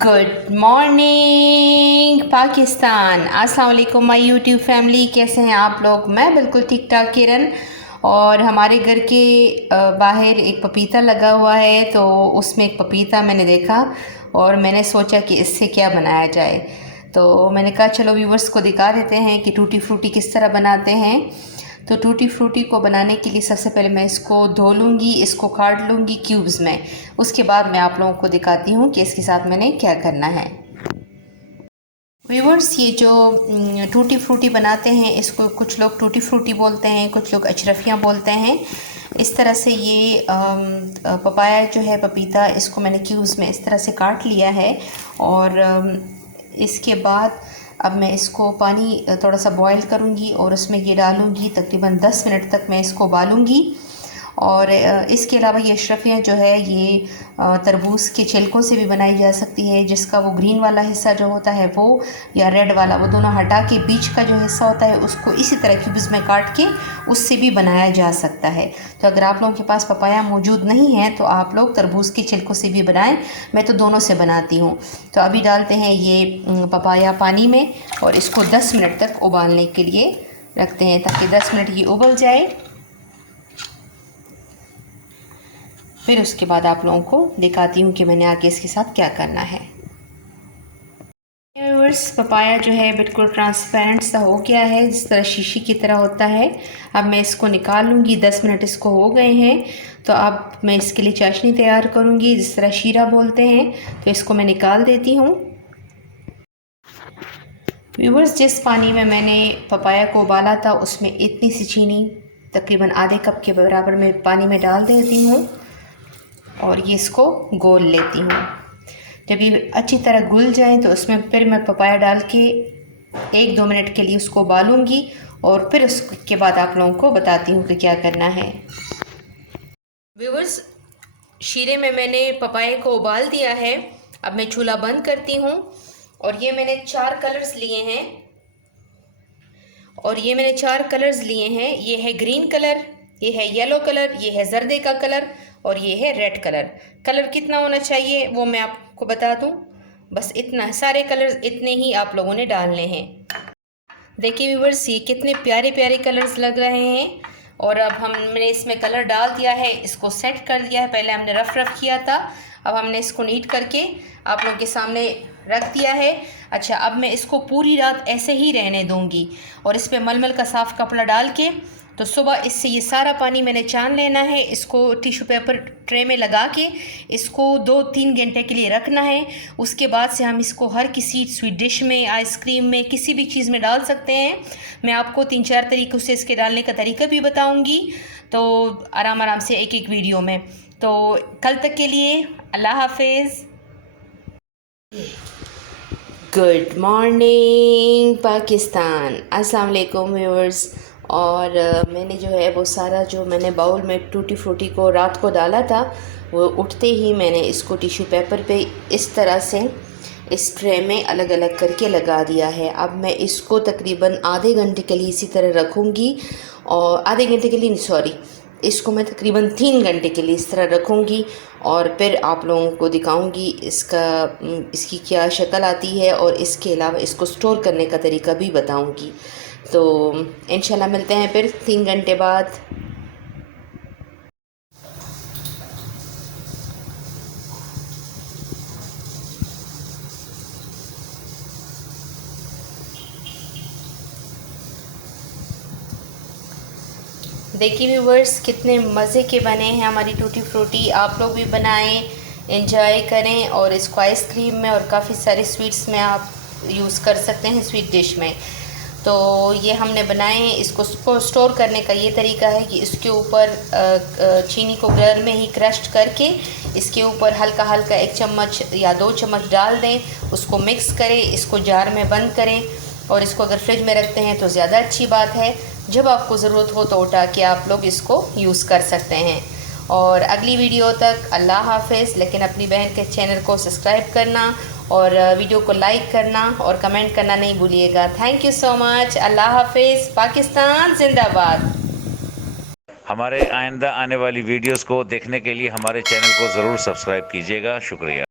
Good morning Pakistan. अस्सलाम वालेकुम my YouTube family, कैसे हैं आप लोग। मैं बिल्कुल ठीक ठाक किरण। और हमारे घर के बाहर एक पपीता लगा हुआ है, तो उसमें एक पपीता मैंने देखा और मैंने सोचा कि इससे क्या बनाया जाए। तो मैंने कहा चलो व्यूवर्स को दिखा देते हैं कि टूटी फ्रूटी किस तरह बनाते हैं। तो टूटी फ्रूटी को बनाने के लिए सबसे पहले मैं इसको धो लूँगी, इसको काट लूँगी क्यूब्स में। उसके बाद मैं आप लोगों को दिखाती हूँ कि इसके साथ मैंने क्या करना है। व्यूवर्स, ये जो टूटी फ्रूटी बनाते हैं, इसको कुछ लोग टूटी फ्रूटी बोलते हैं, कुछ लोग अशरफियाँ बोलते हैं। इस तरह से ये पपाया जो है, पपीता, इसको मैंने क्यूब्स में इस तरह से काट लिया है। और इसके बाद अब मैं इसको पानी थोड़ा सा बॉईल करूँगी और उसमें ये डालूँगी। तकरीबन 10 मिनट तक मैं इसको उबालूँगी। और इसके अलावा ये अशरफियाँ जो है, ये तरबूज के छिलकों से भी बनाई जा सकती है, जिसका वो ग्रीन वाला हिस्सा जो होता है वो, या रेड वाला, वो दोनों हटा के बीच का जो हिस्सा होता है उसको इसी तरह क्यूब्स में काट के उससे भी बनाया जा सकता है। तो अगर आप लोगों के पास पपाया मौजूद नहीं है तो आप लोग तरबूज के छिलकों से भी बनाएं। मैं तो दोनों से बनाती हूँ। तो अभी डालते हैं ये पपाया पानी में और इसको 10 मिनट तक उबालने के लिए रखते हैं, ताकि 10 मिनट ये उबल जाए। फिर उसके बाद आप लोगों को दिखाती हूँ कि मैंने आगे इसके साथ क्या करना है। व्यूअर्स, पपाया जो है बिल्कुल ट्रांसपेरेंट सा हो गया है, जिस तरह शीशी की तरह होता है। अब मैं इसको निकाल लूँगी। 10 मिनट इसको हो गए हैं, तो अब मैं इसके लिए चाशनी तैयार करूँगी, जिस तरह शीरा बोलते हैं। तो इसको मैं निकाल देती हूँ। व्यूअर्स, जिस पानी में मैंने पपाया को उबाला था उसमें इतनी सी चीनी, तकरीबन आधे कप के बराबर में पानी में डाल देती हूँ और ये इसको घोल लेती हूँ। जब ये अच्छी तरह घुल जाए तो उसमें फिर मैं पपाया डाल के 1-2 मिनट के लिए उसको उबालूँगी और फिर उसके बाद आप लोगों को बताती हूँ कि क्या करना है। व्यूअर्स, शीरे में मैंने पपाये को उबाल दिया है। अब मैं चूल्हा बंद करती हूँ और ये मैंने 4 कलर्स लिए हैं। ये है ग्रीन कलर, ये है येलो कलर, ये है जर्दे का कलर और ये है रेड कलर। कलर कितना होना चाहिए वो मैं आपको बता दूं। बस इतना, सारे कलर्स इतने ही आप लोगों ने डालने हैं। देखिए व्यूअर्स, ये कितने प्यारे प्यारे कलर्स लग रहे हैं। और अब हमने इसमें कलर डाल दिया है, इसको सेट कर दिया है। पहले हमने रफ किया था, अब हमने इसको नीट करके आप लोगों के सामने रख दिया है। अच्छा, अब मैं इसको पूरी रात ऐसे ही रहने दूंगी और इस पर मलमल का साफ़ कपड़ा डाल के, तो सुबह इससे ये सारा पानी मैंने छान लेना है। इसको टिश्यू पेपर ट्रे में लगा के इसको 2-3 घंटे के लिए रखना है। उसके बाद से हम इसको हर किसी स्वीट डिश में, आइसक्रीम में, किसी भी चीज़ में डाल सकते हैं। मैं आपको 3-4 तरीक़ों से इसके डालने का तरीका भी बताऊंगी, तो आराम आराम से एक एक वीडियो में। तो कल तक के लिए अल्लाह हाफिज़। Good morning Pakistan. अस्सलाम वालेकुम व्यूअर्स। और मैंने जो है वो सारा जो मैंने बाउल में टूटी फ्रूटी को रात को डाला था, वो उठते ही मैंने इसको टिश्यू पेपर पे इस तरह से इस ट्रे में अलग अलग करके लगा दिया है। अब मैं इसको तकरीबन आधे घंटे के लिए इसी तरह रखूँगी। और आधे घंटे के लिए, सॉरी, इसको मैं तकरीबन 3 घंटे के लिए इस तरह रखूँगी और फिर आप लोगों को दिखाऊंगी इसकी क्या शक्ल आती है, और इसके अलावा इसको स्टोर करने का तरीका भी बताऊंगी। तो इंशाल्लाह मिलते हैं फिर 3 घंटे बाद। देखिए व्यूवर्स, कितने मज़े के बने हैं हमारी टूटी फ्रूटी। आप लोग भी बनाएं, एंजॉय करें, और इसको आइसक्रीम में और काफ़ी सारे स्वीट्स में आप यूज़ कर सकते हैं, स्वीट डिश में। तो ये हमने बनाए हैं। इसको स्टोर करने का ये तरीका है कि इसके ऊपर चीनी को घर में ही क्रश करके इसके ऊपर हल्का हल्का 1 चम्मच या 2 चम्मच डाल दें, उसको मिक्स करें, इसको जार में बंद करें और इसको अगर फ्रिज में रखते हैं तो ज़्यादा अच्छी बात है। जब आपको ज़रूरत हो तो उठा के आप लोग इसको यूज़ कर सकते हैं। और अगली वीडियो तक अल्लाह हाफिज़। लेकिन अपनी बहन के चैनल को सब्सक्राइब करना और वीडियो को लाइक करना और कमेंट करना नहीं भूलिएगा। Thank you so much. अल्लाह हाफिज़। पाकिस्तान जिंदाबाद। हमारे आइंदा आने वाली वीडियोस को देखने के लिए हमारे चैनल को ज़रूर सब्सक्राइब कीजिएगा। शुक्रिया।